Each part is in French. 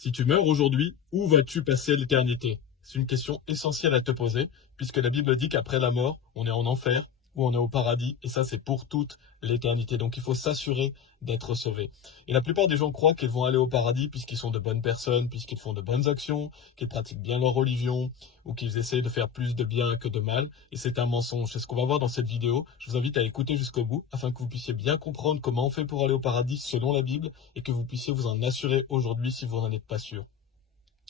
Si tu meurs aujourd'hui, où vas-tu passer l'éternité? C'est une question essentielle à te poser, puisque la Bible dit qu'après la mort, on est en enfer ou on est au paradis, et ça c'est pour toute l'éternité. Donc il faut s'assurer d'être sauvé. Et la plupart des gens croient qu'ils vont aller au paradis puisqu'ils sont de bonnes personnes, puisqu'ils font de bonnes actions, qu'ils pratiquent bien leur religion, ou qu'ils essaient de faire plus de bien que de mal, et c'est un mensonge. C'est ce qu'on va voir dans cette vidéo. Je vous invite à écouter jusqu'au bout, afin que vous puissiez bien comprendre comment on fait pour aller au paradis selon la Bible, et que vous puissiez vous en assurer aujourd'hui si vous n'en êtes pas sûr.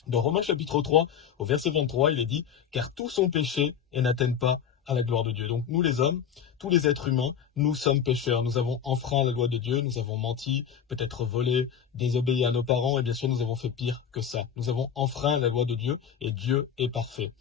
Dans Romains chapitre 3, au verset 23, il est dit « Car tous sont péchés et n'atteignent pas à la gloire de Dieu. » Donc nous les hommes, tous les êtres humains, nous sommes pécheurs. Nous avons enfreint la loi de Dieu, nous avons menti, peut-être volé, désobéi à nos parents, et bien sûr nous avons fait pire que ça. Nous avons enfreint la loi de Dieu et Dieu est parfait.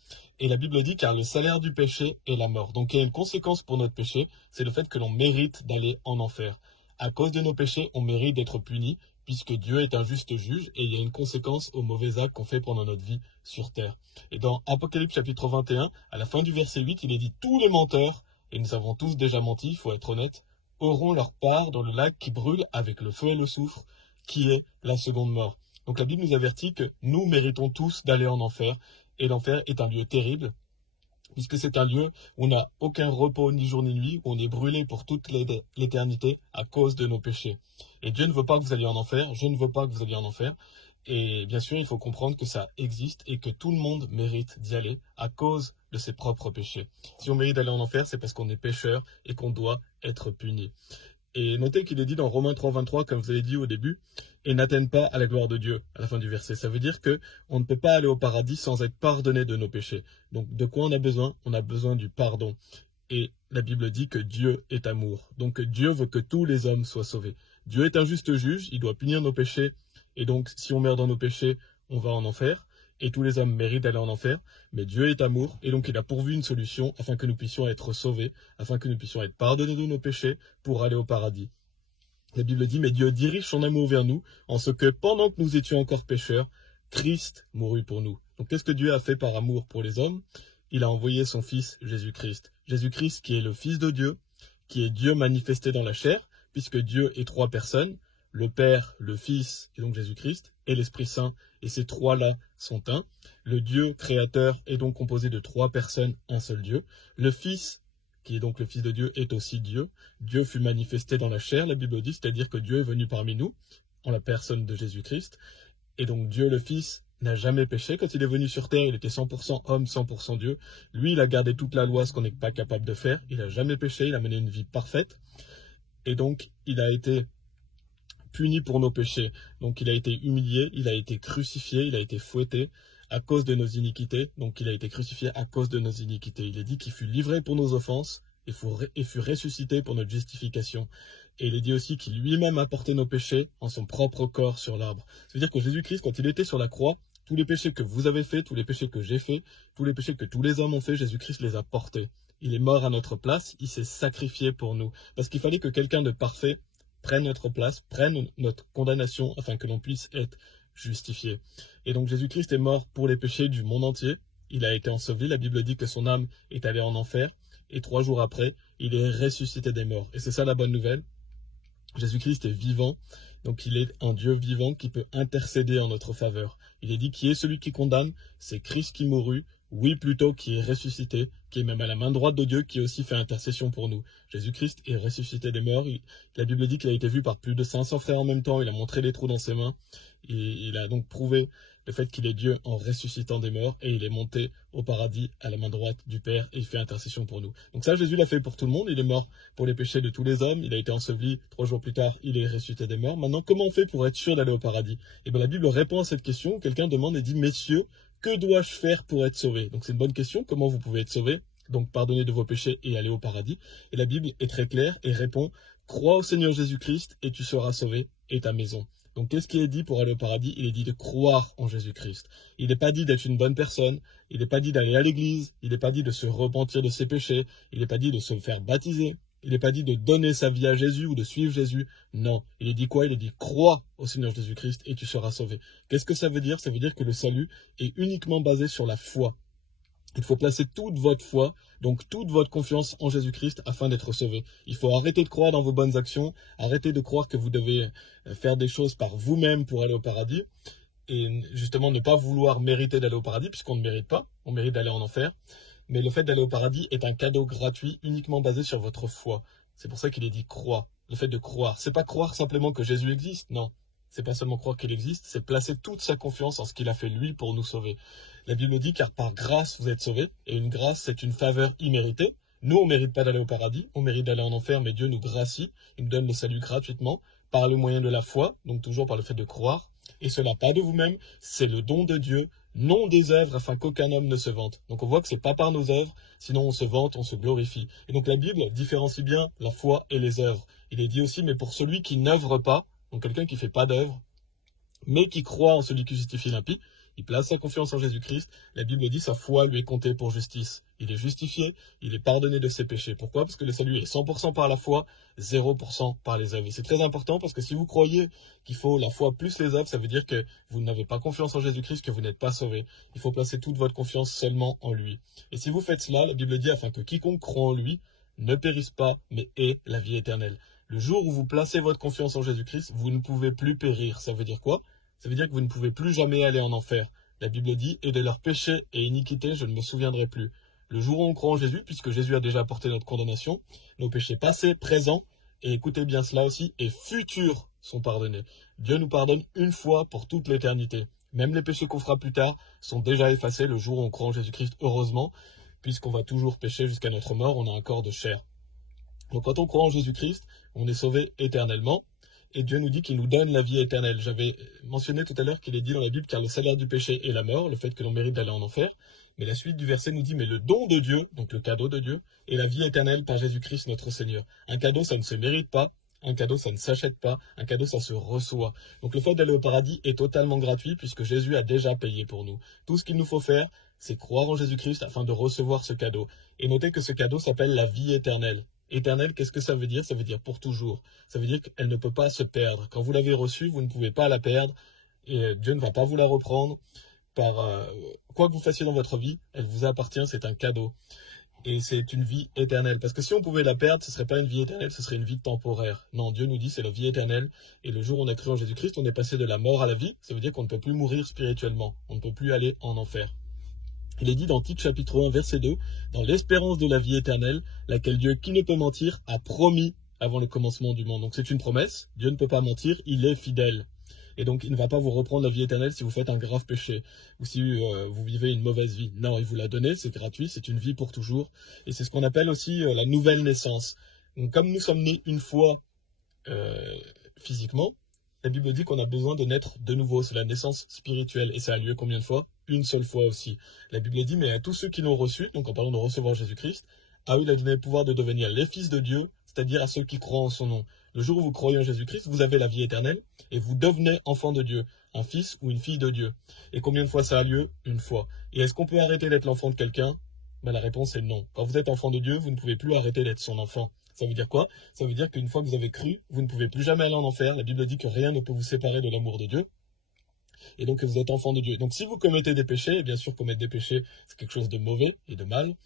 Et la Bible dit « Car le salaire du péché est la mort. » Donc il y a une conséquence pour notre péché, c'est le fait que l'on mérite d'aller en enfer. À cause de nos péchés, on mérite d'être puni, puisque Dieu est un juste juge et il y a une conséquence aux mauvais actes qu'on fait pendant notre vie sur terre. Et dans Apocalypse chapitre 21, à la fin du verset 8, il est dit « Tous les menteurs, et nous avons tous déjà menti, il faut être honnête, auront leur part dans le lac qui brûle avec le feu et le soufre, qui est la seconde mort. » Donc la Bible nous avertit que nous méritons tous d'aller en enfer, et l'enfer est un lieu terrible, puisque c'est un lieu où on n'a aucun repos ni jour ni nuit, où on est brûlé pour toute l'éternité à cause de nos péchés. Et Dieu ne veut pas que vous alliez en enfer, je ne veux pas que vous alliez en enfer. Et bien sûr, il faut comprendre que ça existe et que tout le monde mérite d'y aller à cause de ses propres péchés. Si on mérite d'aller en enfer, c'est parce qu'on est pécheur et qu'on doit être puni. Et notez qu'il est dit dans Romains 3, 23, comme vous avez dit au début, et n'atteignent pas à la gloire de Dieu, à la fin du verset. Ça veut dire que on ne peut pas aller au paradis sans être pardonné de nos péchés. Donc, de quoi on a besoin? On a besoin du pardon. Et la Bible dit que Dieu est amour. Donc, Dieu veut que tous les hommes soient sauvés. Dieu est un juste juge, il doit punir nos péchés. Et donc, si on meurt dans nos péchés, on va en enfer. Et tous les hommes méritent d'aller en enfer. Mais Dieu est amour, et donc il a pourvu une solution afin que nous puissions être sauvés, afin que nous puissions être pardonnés de nos péchés pour aller au paradis. La Bible dit, mais Dieu dirige son amour vers nous, en ce que pendant que nous étions encore pécheurs, Christ mourut pour nous. Donc qu'est-ce que Dieu a fait par amour pour les hommes? Il a envoyé son Fils Jésus-Christ. Jésus-Christ qui est le Fils de Dieu, qui est Dieu manifesté dans la chair, puisque Dieu est trois personnes, le Père, le Fils, et donc Jésus-Christ, et l'Esprit Saint, et ces trois-là sont un. Le Dieu créateur est donc composé de trois personnes, un seul Dieu. Le Fils, qui est donc le Fils de Dieu, est aussi Dieu. Dieu fut manifesté dans la chair, la Bible dit, c'est-à-dire que Dieu est venu parmi nous, en la personne de Jésus-Christ. Et donc Dieu le Fils n'a jamais péché. Quand il est venu sur terre, il était 100% homme, 100% Dieu. Lui, il a gardé toute la loi, ce qu'on n'est pas capable de faire. Il n'a jamais péché, il a mené une vie parfaite. Et donc, il a été puni pour nos péchés. Donc, il a été humilié, il a été crucifié, il a été fouetté à cause de nos iniquités. Donc, il a été crucifié à cause de nos iniquités. Il est dit qu'il fut livré pour nos offenses et fut ressuscité pour notre justification. Et il est dit aussi qu'il lui-même a porté nos péchés en son propre corps sur l'arbre. C'est-à-dire que Jésus-Christ, quand il était sur la croix, tous les péchés que vous avez faits, tous les péchés que j'ai faits, tous les péchés que tous les hommes ont faits, Jésus-Christ les a portés. Il est mort à notre place, il s'est sacrifié pour nous. Parce qu'il fallait que quelqu'un de parfait prenne notre place, prenne notre condamnation, afin que l'on puisse être justifié. Et donc Jésus-Christ est mort pour les péchés du monde entier. Il a été enseveli, la Bible dit que son âme est allée en enfer. Et 3 jours après, il est ressuscité des morts. Et c'est ça la bonne nouvelle. Jésus-Christ est vivant, donc il est un Dieu vivant qui peut intercéder en notre faveur. Il est dit qui est celui qui condamne, c'est Christ qui mourut, oui plutôt qui est ressuscité, qui est même à la main droite de Dieu, qui aussi fait intercession pour nous. Jésus-Christ est ressuscité des morts, la Bible dit qu'il a été vu par plus de 500 frères en même temps, il a montré les trous dans ses mains, il a donc prouvé le fait qu'il est Dieu en ressuscitant des morts, et il est monté au paradis à la main droite du Père, et il fait intercession pour nous. Donc ça, Jésus l'a fait pour tout le monde, il est mort pour les péchés de tous les hommes, il a été enseveli, 3 jours plus tard, il est ressuscité des morts. Maintenant, comment on fait pour être sûr d'aller au paradis? Et bien la Bible répond à cette question, quelqu'un demande et dit, messieurs, que dois-je faire pour être sauvé? Donc c'est une bonne question, comment vous pouvez être sauvé? Donc pardonner de vos péchés et aller au paradis. Et la Bible est très claire et répond, crois au Seigneur Jésus-Christ et tu seras sauvé et ta maison. Donc qu'est-ce qui est dit pour aller au paradis? Il est dit de croire en Jésus-Christ. Il n'est pas dit d'être une bonne personne, il n'est pas dit d'aller à l'église, il n'est pas dit de se repentir de ses péchés, il n'est pas dit de se faire baptiser, il n'est pas dit de donner sa vie à Jésus ou de suivre Jésus. Non, il est dit quoi? Il est dit crois au Seigneur Jésus-Christ et tu seras sauvé. Qu'est-ce que ça veut dire? Ça veut dire que le salut est uniquement basé sur la foi. Il faut placer toute votre foi, donc toute votre confiance en Jésus-Christ afin d'être sauvé. Il faut arrêter de croire dans vos bonnes actions, arrêter de croire que vous devez faire des choses par vous-même pour aller au paradis. et justement ne pas vouloir mériter d'aller au paradis, puisqu'on ne mérite pas, on mérite d'aller en enfer. Mais le fait d'aller au paradis est un cadeau gratuit uniquement basé sur votre foi. C'est pour ça qu'il est dit croire. Le fait de croire. C'est pas croire simplement que Jésus existe, non. C'est pas seulement croire qu'il existe, c'est placer toute sa confiance en ce qu'il a fait lui pour nous sauver. La Bible dit car par grâce vous êtes sauvés, et une grâce c'est une faveur imméritée. Nous on mérite pas d'aller au paradis, on mérite d'aller en enfer, mais Dieu nous gracie, il nous donne le salut gratuitement, par le moyen de la foi, donc toujours par le fait de croire. Et cela pas de vous-même, c'est le don de Dieu, non des œuvres afin qu'aucun homme ne se vante. Donc on voit que c'est pas par nos œuvres, sinon on se vante, on se glorifie. Et donc la Bible différencie bien la foi et les œuvres. Il est dit aussi, mais pour celui qui n'œuvre pas, donc quelqu'un qui fait pas d'œuvre, mais qui croit en celui qui justifie l'impie, il place sa confiance en Jésus-Christ, la Bible dit sa foi lui est comptée pour justice. Il est justifié, il est pardonné de ses péchés. Pourquoi? Parce que le salut est 100% par la foi, 0% par les œuvres. Et c'est très important parce que si vous croyez qu'il faut la foi plus les œuvres, ça veut dire que vous n'avez pas confiance en Jésus-Christ, que vous n'êtes pas sauvé. Il faut placer toute votre confiance seulement en lui. Et si vous faites cela, la Bible dit afin que quiconque croit en lui ne périsse pas, mais ait la vie éternelle. Le jour où vous placez votre confiance en Jésus-Christ, vous ne pouvez plus périr. Ça veut dire quoi? Ça veut dire que vous ne pouvez plus jamais aller en enfer. La Bible dit, et de leurs péchés et iniquités, je ne me souviendrai plus. Le jour où on croit en Jésus, puisque Jésus a déjà porté notre condamnation, nos péchés passés, présents, et écoutez bien cela aussi, et futurs sont pardonnés. Dieu nous pardonne une fois pour toute l'éternité. Même les péchés qu'on fera plus tard sont déjà effacés le jour où on croit en Jésus-Christ, heureusement, puisqu'on va toujours pécher jusqu'à notre mort, on a un corps de chair. Donc quand on croit en Jésus-Christ, on est sauvé éternellement. Et Dieu nous dit qu'il nous donne la vie éternelle. J'avais mentionné tout à l'heure qu'il est dit dans la Bible car le salaire du péché est la mort, le fait que l'on mérite d'aller en enfer. Mais la suite du verset nous dit mais le don de Dieu, donc le cadeau de Dieu, est la vie éternelle par Jésus-Christ notre Seigneur. Un cadeau, ça ne se mérite pas. Un cadeau, ça ne s'achète pas. Un cadeau, ça se reçoit. Donc le fait d'aller au paradis est totalement gratuit puisque Jésus a déjà payé pour nous. Tout ce qu'il nous faut faire, c'est croire en Jésus-Christ afin de recevoir ce cadeau. Et notez que ce cadeau s'appelle la vie éternelle. Éternel, qu'est-ce que ça veut dire? Ça veut dire pour toujours. Ça veut dire qu'elle ne peut pas se perdre. Quand vous l'avez reçue, vous ne pouvez pas la perdre. Et Dieu ne va pas vous la reprendre. Par quoi que vous fassiez dans votre vie, elle vous appartient, c'est un cadeau. Et c'est une vie éternelle. Parce que si on pouvait la perdre, ce ne serait pas une vie éternelle, ce serait une vie temporaire. Non, Dieu nous dit c'est la vie éternelle. Et le jour où on a cru en Jésus-Christ, on est passé de la mort à la vie. Ça veut dire qu'on ne peut plus mourir spirituellement. On ne peut plus aller en enfer. Il est dit dans Tite chapitre 1, verset 2, dans l'espérance de la vie éternelle, laquelle Dieu, qui ne peut mentir, a promis avant le commencement du monde. Donc c'est une promesse, Dieu ne peut pas mentir, il est fidèle. Et donc il ne va pas vous reprendre la vie éternelle si vous faites un grave péché ou si vous vivez une mauvaise vie. Non, il vous l'a donné, c'est gratuit, c'est une vie pour toujours. Et c'est ce qu'on appelle aussi la nouvelle naissance. Donc comme nous sommes nés une fois physiquement, la Bible dit qu'on a besoin de naître de nouveau. C'est la naissance spirituelle. Et ça a lieu combien de fois? Une seule fois aussi. La Bible dit, mais à tous ceux qui l'ont reçu, donc en parlant de recevoir Jésus-Christ, à eux il a donné le pouvoir de devenir les fils de Dieu, c'est-à-dire à ceux qui croient en son nom. Le jour où vous croyez en Jésus-Christ, vous avez la vie éternelle et vous devenez enfant de Dieu, un fils ou une fille de Dieu. Et combien de fois ça a lieu? Une fois. Et est-ce qu'on peut arrêter d'être l'enfant de quelqu'un? Ben, la réponse est non. Quand vous êtes enfant de Dieu, vous ne pouvez plus arrêter d'être son enfant. Ça veut dire quoi? Ça veut dire qu'une fois que vous avez cru, vous ne pouvez plus jamais aller en enfer. La Bible dit que rien ne peut vous séparer de l'amour de Dieu. Et donc que vous êtes enfant de Dieu. Donc si vous commettez des péchés, et bien sûr commettre des péchés, c'est quelque chose de mauvais et de mal,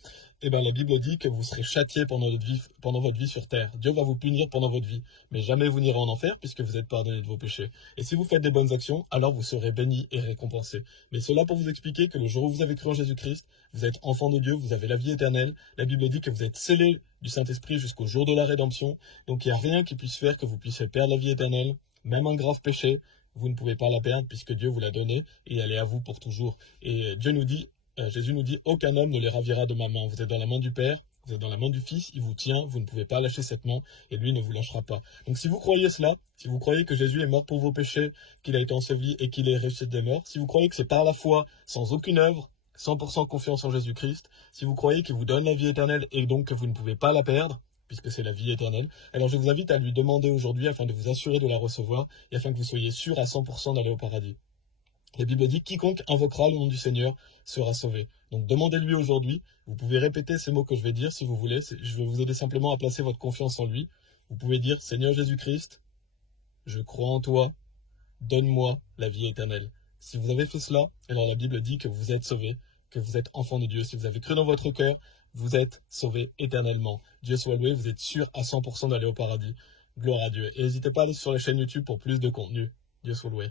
et bien la Bible dit que vous serez châtié pendant votre vie sur terre. Dieu va vous punir pendant votre vie, mais jamais vous n'irez en enfer puisque vous êtes pardonné de vos péchés. Et si vous faites des bonnes actions, alors vous serez bénis et récompensés. Mais cela pour vous expliquer que le jour où vous avez cru en Jésus-Christ, vous êtes enfant de Dieu, vous avez la vie éternelle. La Bible dit que vous êtes scellés du Saint-Esprit jusqu'au jour de la rédemption. Donc il n'y a rien qui puisse faire que vous puissiez perdre la vie éternelle, même un grave péché. Vous ne pouvez pas la perdre puisque Dieu vous l'a donnée et elle est à vous pour toujours. Et Jésus nous dit, aucun homme ne les ravira de ma main. Vous êtes dans la main du Père, vous êtes dans la main du Fils, il vous tient, vous ne pouvez pas lâcher cette main et lui ne vous lâchera pas. Donc si vous croyez cela, si vous croyez que Jésus est mort pour vos péchés, qu'il a été enseveli et qu'il est ressuscité des morts, si vous croyez que c'est par la foi, sans aucune œuvre, 100% confiance en Jésus-Christ, si vous croyez qu'il vous donne la vie éternelle et donc que vous ne pouvez pas la perdre, puisque c'est la vie éternelle. Alors je vous invite à lui demander aujourd'hui afin de vous assurer de la recevoir et afin que vous soyez sûr à 100% d'aller au paradis. La Bible dit, quiconque invoquera le nom du Seigneur sera sauvé. Donc demandez-lui aujourd'hui, vous pouvez répéter ces mots que je vais dire si vous voulez, je vais vous aider simplement à placer votre confiance en lui. Vous pouvez dire, Seigneur Jésus-Christ, je crois en toi, donne-moi la vie éternelle. Si vous avez fait cela, alors la Bible dit que vous êtes sauvés, que vous êtes enfants de Dieu. Si vous avez cru dans votre cœur, vous êtes sauvés éternellement. Dieu soit loué, vous êtes sûr à 100% d'aller au paradis. Gloire à Dieu. Et n'hésitez pas à aller sur la chaîne YouTube pour plus de contenu. Dieu soit loué.